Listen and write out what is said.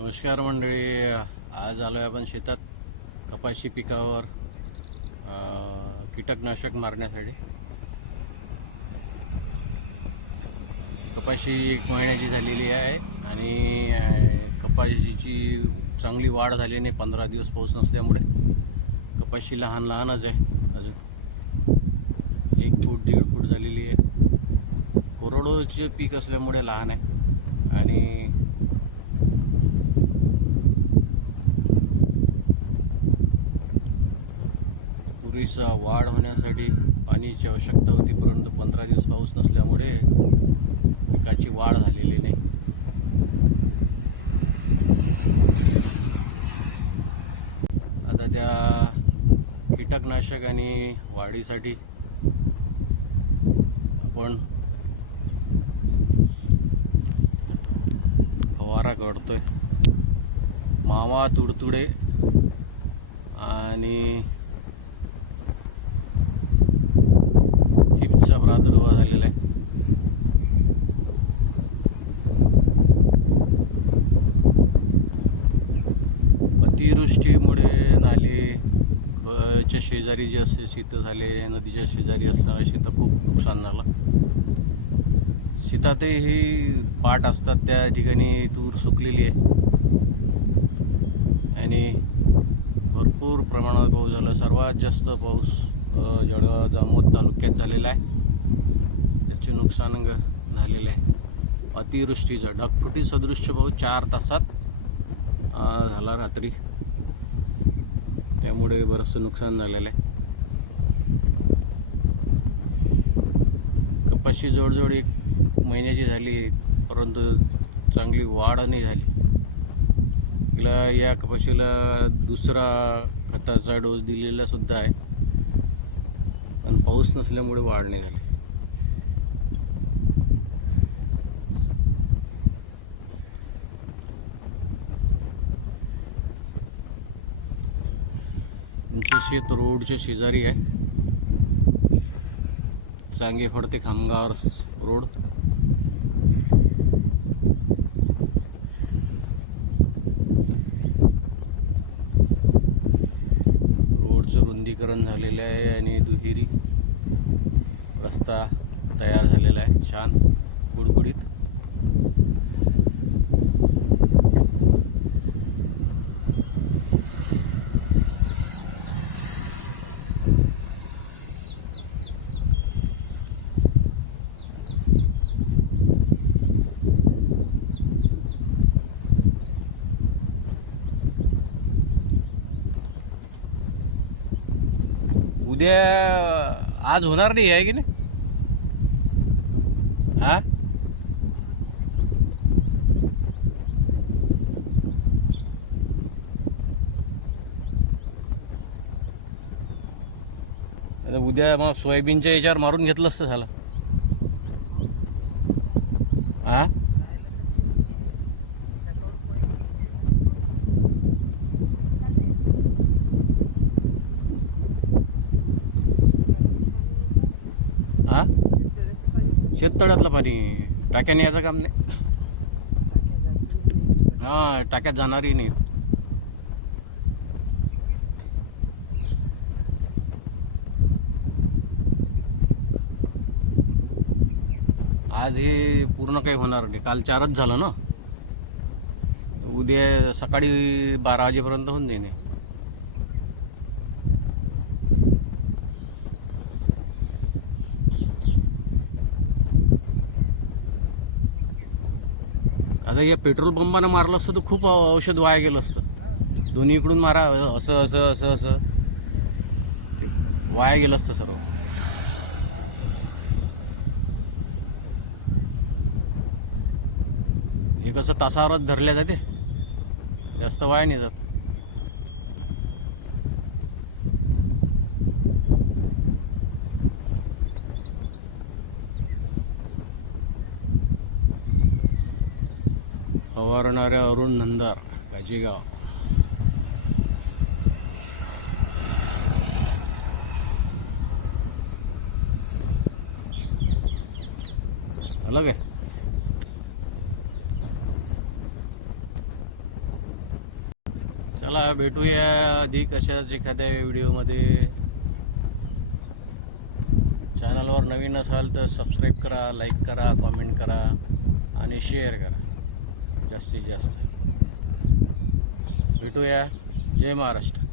नमस्कार मंडळी, आज आलो आहे आपण शेतात कपाशी पिकावर कीटकनाशक मारण्यासाठी. कपाशी 1 महिन्याची झालेली आहे आणि कपाशीची चांगली वाढ झाली नाही. 15 दिवस पाऊस नसल्यामुळे कपाशी लहान लहानच आहे. अजून 1 फूट 1.5 फूट झालेली आहे. कोरडोचे पीक असल्यामुळे लहान आहे आणि पुरेसा वाढ होण्यासाठी पाण्याची आवश्यकता होती, परंतु 15 दिवस पाऊस नसल्यामुळे पिकाची वाढ झालेली नाही. आता त्या कीटकनाशक आणि वाढीसाठी आपण फवारा करतोय. मावा, तुडतुडे आणि चिप्सचा प्रादुर्भाव झालेला आहे. अतिवृष्टीमुळे नालेच्या शेजारी जे असते शेतं झाले, नदीच्या शेजारी असणारे शेतं खूप नुकसान झालं. शेतातही पाट असतात, त्या ठिकाणी तूर सुकलेली आहे आणि भरपूर प्रमाणात पाऊस झाला. सर्वात जास्त पाऊस जळगाव जामोद तालुक्यात झालेला आहे. त्याचे नुकसान झालेले आहे. अतिवृष्टीचा ढगफुटी सदृश्य पाऊस 4 तासात झाला रात्री, त्यामुळे बरंचसं नुकसान झालेलं आहे. कपाशी जवळजवळ 1 महिन्याची झाली, परंतु चांगली वाढ नाही झाली. या कपाशीला दुसरा खताचा डोस दिलेला सुद्धा आहे, पण पाऊस नसल्यामुळे वाढ नाही झाली. तुमचे शेत रोडच्या शेजारी आहे. चांगेफळ ते खामगाव रोड. रोडचं रुंदीकरण झालेलं आहे आणि दुहेरी रस्ता तयार झालेला आहे, छान गुडगुडीत. उद्या आज होणार नाही आहे की नाही? हा, उद्या मग सोयाबीनच्या याच्यावर मारून घेतलं असतं झालं. हा, हा, शेततळ्यातलं पाणी टाक्याने याचं काम नाही. हा, टाक्यात जाणारही नाही. आज हे पूर्ण काही होणार नाही. काल 4च झालं ना. उद्या सकाळी 12 वाजेपर्यंत होऊन जाईन. आता या पेट्रोल पंपानं मारलं असतं तर खूप औषध वाया गेलं असतं. दोन्हीकडून मारा, असं असं असं असं वाया गेलं असतं सर्व. हे कसं तासावरच धरल्या जाते, जास्त वाया नाही जात. फवारणाऱ्या अरुण नंदार, गाजेगाव. अलग आहे. चला भेटूया अधिक अशाच एखाद्या व्हिडिओमध्ये. चॅनलवर नवीन असाल तर सबस्क्राईब करा, लाईक करा, कॉमेंट करा आणि शेअर करा जास्तीत जास्त. भेटूया. जय महाराष्ट्र.